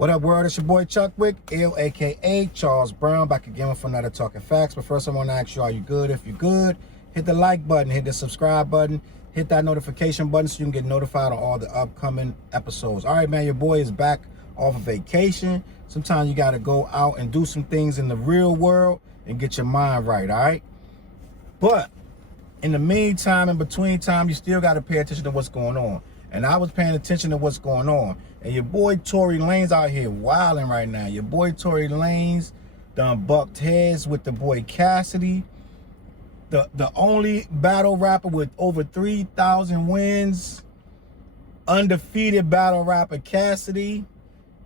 What up, world? It's your boy Chuckwick, ill, aka Challz Brown, back again with another Talking Facts. But first, I want to ask you, are you good? If you're good, hit the like button, hit the subscribe button, hit that notification button so you can get notified on all the upcoming episodes. All right, man, your boy is back off of vacation. Sometimes you got to go out and do some things in the real world and get your mind right, all right? But in the meantime, in between time, you still got to pay attention to what's going on. And I was paying attention to what's going on. And your boy Tory Lanez out here wilding right now. Your boy Tory Lanez done bucked heads with the boy Cassidy. The only battle rapper with over 3,000 wins. Undefeated battle rapper Cassidy.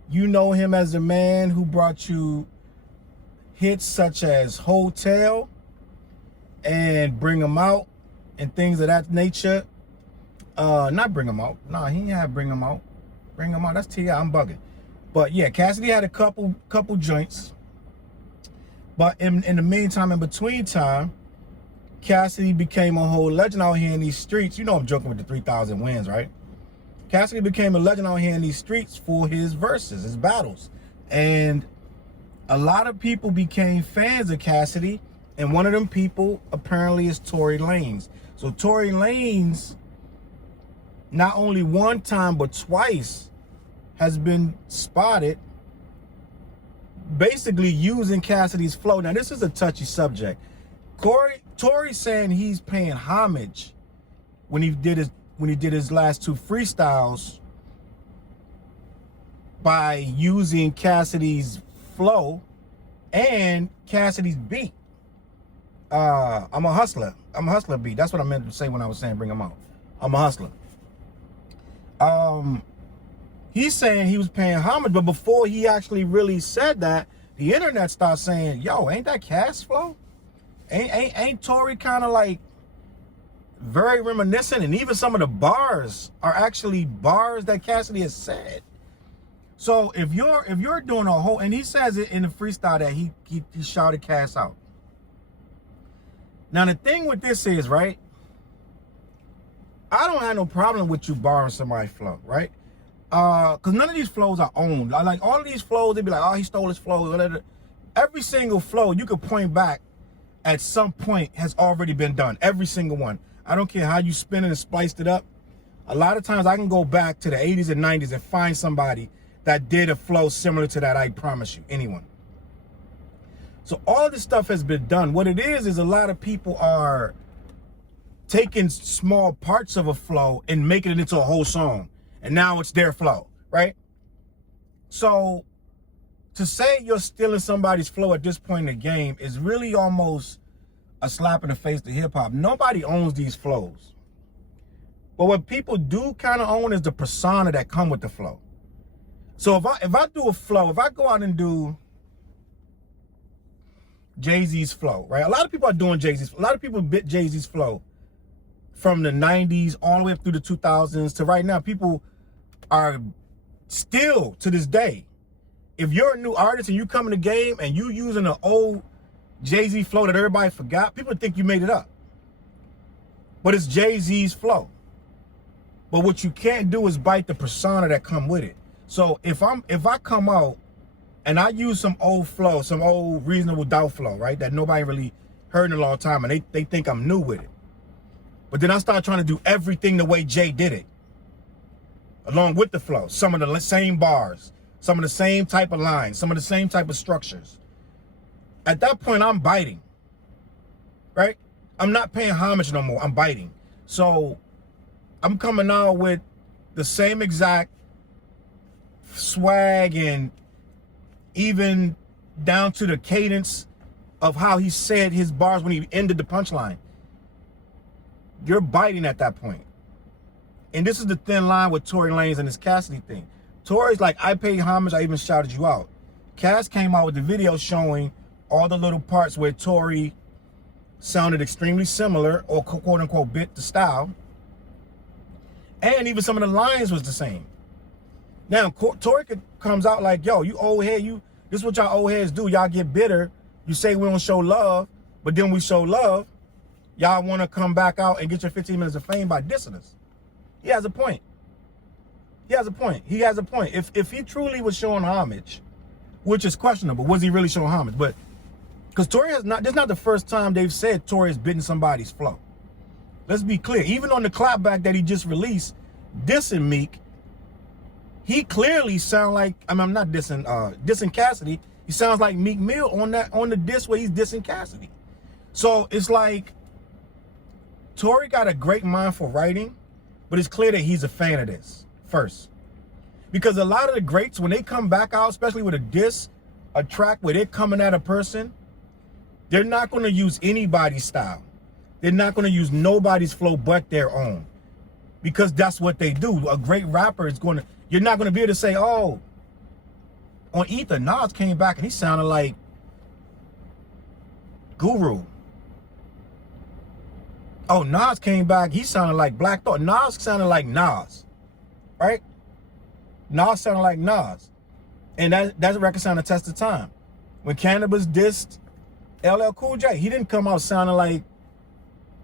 You know him as the man who brought you hits such as Hotel and Bring 'Em Out and things of that nature. Not Bring 'Em Out. No, he didn't have Bring 'Em Out. Bring 'Em Out, that's T.H.E, I'm bugging. But yeah, Cassidy had a couple joints. But in the meantime, in between time, Cassidy became a whole legend out here in these streets. You know I'm joking with the 3,000 wins, right? Cassidy became a legend out here in these streets for his verses, his battles. And a lot of people became fans of Cassidy. And one of them people apparently is Tory Lanez. So Tory Lanez, not only one time but twice, has been spotted basically using Cassidy's flow. Now this is a touchy subject. Tory saying he's paying homage when he did his last two freestyles by using Cassidy's flow and Cassidy's beat. I'm a hustler. I'm a hustler beat. That's what I meant to say when I was saying Bring 'Em Out. I'm a hustler. He's saying he was paying homage, but before he actually really said that, the internet starts saying, yo, ain't that Cass flow? Ain't Tory kind of like very reminiscent? And even some of the bars are actually bars that Cassidy has said. So if you're doing a whole, and he says it in the freestyle that he shouted Cass out. Now the thing with this is, right, I don't have no problem with you borrowing somebody's flow, right? Because none of these flows are owned. Like all of these flows, they'd be like, oh, he stole his flow. Every single flow you could point back at some point has already been done. Every single one. I don't care how you spin it and spliced it up. A lot of times I can go back to the 80s and 90s and find somebody that did a flow similar to that. I promise you, anyone. So all this stuff has been done. What it is a lot of people are taking small parts of a flow and making it into a whole song. And now it's their flow, right? So to say you're stealing somebody's flow at this point in the game is really almost a slap in the face to hip hop. Nobody owns these flows. But what people do kind of own is the persona that come with the flow. So if I do a flow, if I go out and do Jay-Z's flow, right? A lot of people are doing Jay-Z's. A lot of people bit Jay-Z's flow from the 90s all the way up through the 2000s to right now. People are still, to this day, if you're a new artist and you come in the game and you using an old Jay-Z flow that everybody forgot, people think you made it up. But it's Jay-Z's flow. But what you can't do is bite the persona that come with it. So if I come out and I use some old flow, some old Reasonable Doubt flow, right, that nobody really heard in a long time, and they think I'm new with it. But then I start trying to do everything the way Jay did it, along with the flow. Some of the same bars, some of the same type of lines, some of the same type of structures. At that point, I'm biting, right? I'm not paying homage no more. I'm biting. So I'm coming out with the same exact swag and even down to the cadence of how he said his bars when he ended the punchline. You're biting at that point. And this is the thin line with Tory Lanez and his Cassidy thing. Tory's like, I paid homage, I even shouted you out. Cass came out with the video showing all the little parts where Tory sounded extremely similar or quote unquote bit the style. And even some of the lines was the same. Now, Tory comes out like, yo, you old head, this is what y'all old heads do. Y'all get bitter. You say we don't show love, but then we show love. Y'all want to come back out and get your 15 minutes of fame by dissing us. He has a point. He has a point. He has a point. If he truly was showing homage, which is questionable, was he really showing homage? But because Tory has not, this is not the first time they've said Tory has bitten somebody's flow. Let's be clear. Even on the clapback that he just released, dissing Meek, he clearly sound like, I mean, I'm not dissing Cassidy. He sounds like Meek Mill on the diss where he's dissing Cassidy. So it's like Tory got a great mind for writing, but it's clear that he's a fan of this first. Because a lot of the greats, when they come back out, especially with a diss, a track where they're coming at a person, they're not going to use anybody's style. They're not going to use nobody's flow but their own. Because that's what they do. A great rapper is going to, you're not going to be able to say, oh, on Ether, Nas came back and he sounded like Guru. Oh, Nas came back, he sounded like Black Thought. Nas sounded like Nas, right? Nas sounded like Nas. And that record sounded test of time. When Cannabis dissed LL Cool J, he didn't come out sounding like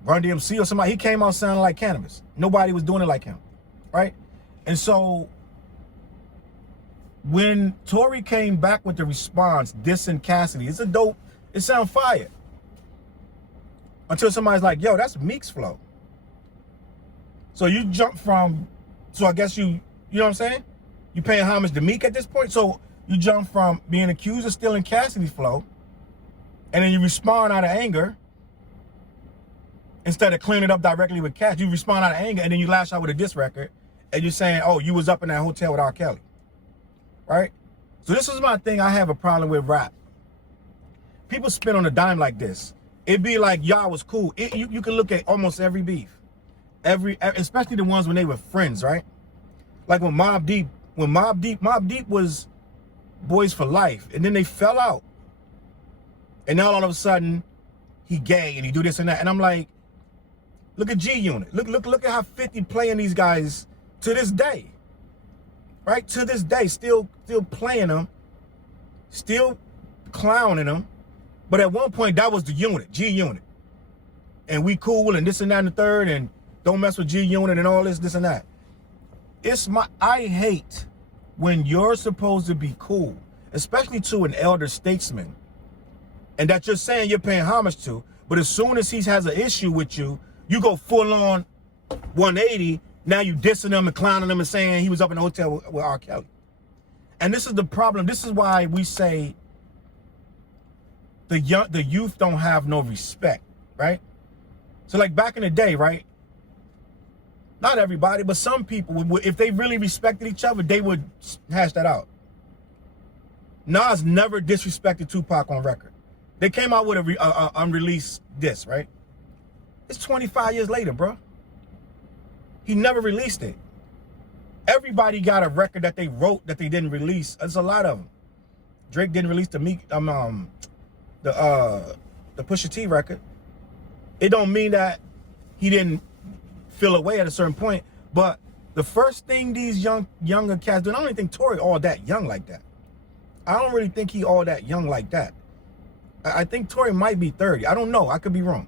Run DMC or somebody. He came out sounding like Cannabis. Nobody was doing it like him, right? And so when Tory came back with the response, dissing Cassidy, it's a dope, it sound fire. Until somebody's like, yo, that's Meek's flow. So you jump from, so I guess you know what I'm saying? You paying homage to Meek at this point. So you jump from being accused of stealing Cassidy's flow, and then you respond out of anger. Instead of cleaning it up directly with Cass, you respond out of anger, and then you lash out with a diss record, and you're saying, oh, you was up in that hotel with R. Kelly, right? So this is my thing. I have a problem with rap. People spin on a dime like this. It'd be like, y'all was cool. You can look at almost every beef, especially the ones when they were friends, right? Like when Mobb Deep was boys for life, and then they fell out, and now all of a sudden he gay and he do this and that, and I'm like, look at G Unit. Look at how 50 playing these guys to this day, right? To this day, still playing them, still clowning them. But at one point, that was the unit, G Unit. And we cool and this and that and the third, and don't mess with G Unit and all this and that. I hate when you're supposed to be cool, especially to an elder statesman, and that you're saying you're paying homage to, but as soon as he has an issue with you, you go full on 180. Now you dissing him and clowning him and saying he was up in the hotel with R. Kelly. And this is the problem. This is why we say the youth don't have no respect, right? So like back in the day, right? Not everybody, but some people, if they really respected each other, they would hash that out. Nas never disrespected Tupac on record. They came out with a unreleased diss, right? It's 25 years later, bro. He never released it. Everybody got a record that they wrote that they didn't release. There's a lot of them. Drake didn't release the Pusha T record. It don't mean that he didn't feel away at a certain point, but the first thing these younger cats do, and I don't even think Tory all that young like that. I don't really think he all that young like that. I think Tory might be 30. I don't know. I could be wrong.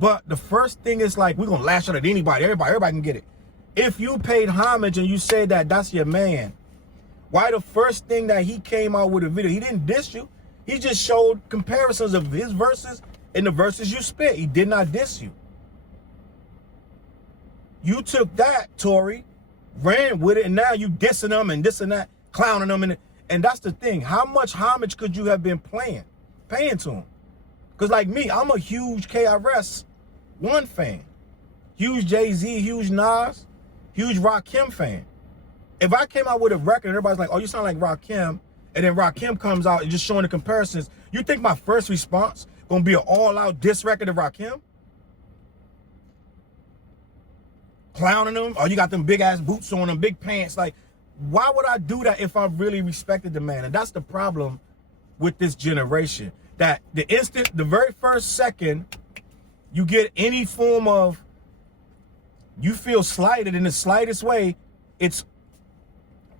But the first thing is like, we're gonna lash out at anybody. Everybody can get it. If you paid homage and you say that that's your man, why the first thing that he came out with a video, he didn't diss you. He just showed comparisons of his verses and the verses you spit. He did not diss you. You took that, Tory, ran with it, and now you dissing them and this and that, clowning them. And that's the thing. How much homage could you have been paying to him? Because like me, I'm a huge KRS-One fan. Huge Jay-Z, huge Nas, huge Rakim fan. If I came out with a record and everybody's like, oh, you sound like Rakim, and then Rakim comes out and just showing the comparisons, you think my first response gonna be an all-out diss record of Rakim? Clowning them, or you got them big-ass boots on, them big pants. Like, why would I do that if I really respected the man? And that's the problem with this generation. That the very first second you get any form of, you feel slighted in the slightest way, it's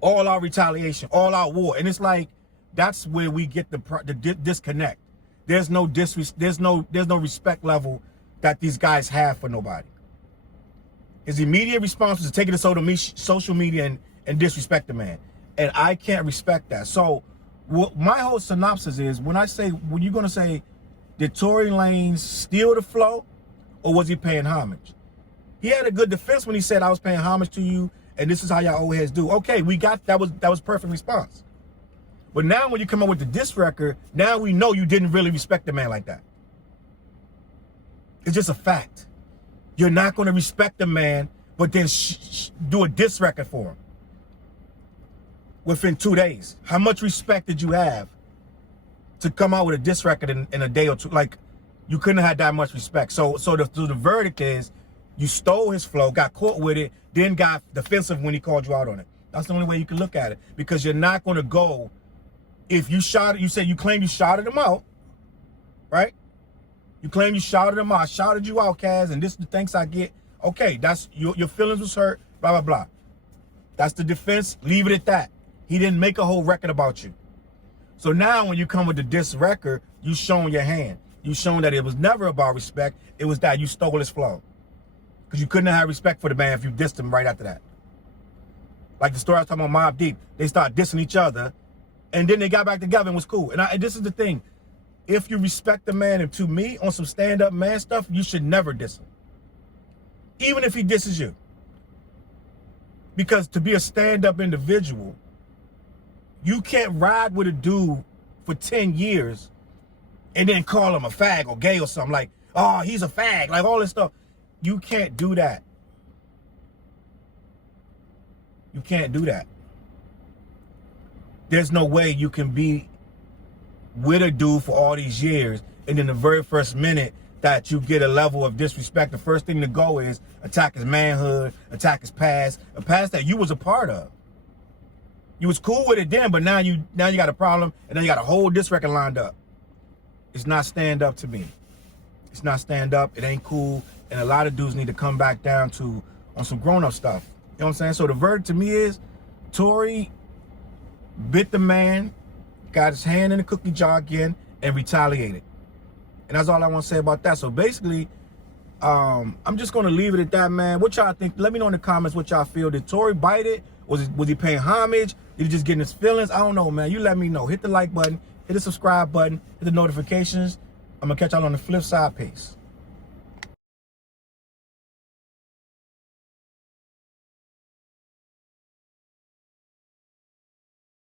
all out retaliation, all out war. And it's like, that's where we get the disconnect. There's no respect level that these guys have for nobody. His immediate response was to take it to social media and disrespect the man. And I can't respect that. So my whole synopsis is, when you're going to say, did Tory Lanez steal the flow, or was he paying homage? He had a good defense when he said, I was paying homage to you, and this is how y'all old heads do. Okay, we got that was perfect response. But now when you come up with the diss record, now we know you didn't really respect the man like that. It's just a fact. You're not going to respect the man, but then do a diss record for him within 2 days. How much respect did you have to come out with a diss record in a day or two? Like, you couldn't have had that much respect. So the verdict is, you stole his flow, got caught with it, then got defensive when he called you out on it. That's the only way you can look at it, because you're not going to go. If you claim you shouted him out, right? You claim you shouted him out. I shouted you out, Kaz, and this is the thanks I get. Okay, that's your feelings was hurt, blah, blah, blah. That's the defense. Leave it at that. He didn't make a whole record about you. So now when you come with the diss record, you showing your hand. You showing that it was never about respect. It was that you stole his flow. Because you couldn't have respect for the man if you dissed him right after that. Like the story I was talking about, Mobb Deep. They started dissing each other, and then they got back together and was cool. And this is the thing. If you respect the man, and to me, on some stand-up man stuff, you should never diss him. Even if he disses you. Because to be a stand-up individual, you can't ride with a dude for 10 years and then call him a fag or gay or something. Like, oh, he's a fag. Like, all this stuff. You can't do that. You can't do that. There's no way you can be with a dude for all these years, and then the very first minute that you get a level of disrespect, the first thing to go is attack his manhood, attack his past, a past that you was a part of. You was cool with it then, but now you got a problem, and then you got a whole diss record lined up. It's not stand up to me. It's not stand up. It ain't cool. And a lot of dudes need to come back down to on some grown up stuff. You know what I'm saying? So the verdict to me is, Tory bit the man, got his hand in the cookie jar again, and retaliated. And that's all I want to say about that. So basically, I'm just going to leave it at that, man. What y'all think? Let me know in the comments what y'all feel. Did Tory bite it? Was he paying homage? Did he just get in his feelings? I don't know, man. You let me know. Hit the like button, hit the subscribe button, hit the notifications. I'm going to catch y'all on the flip side. Peace.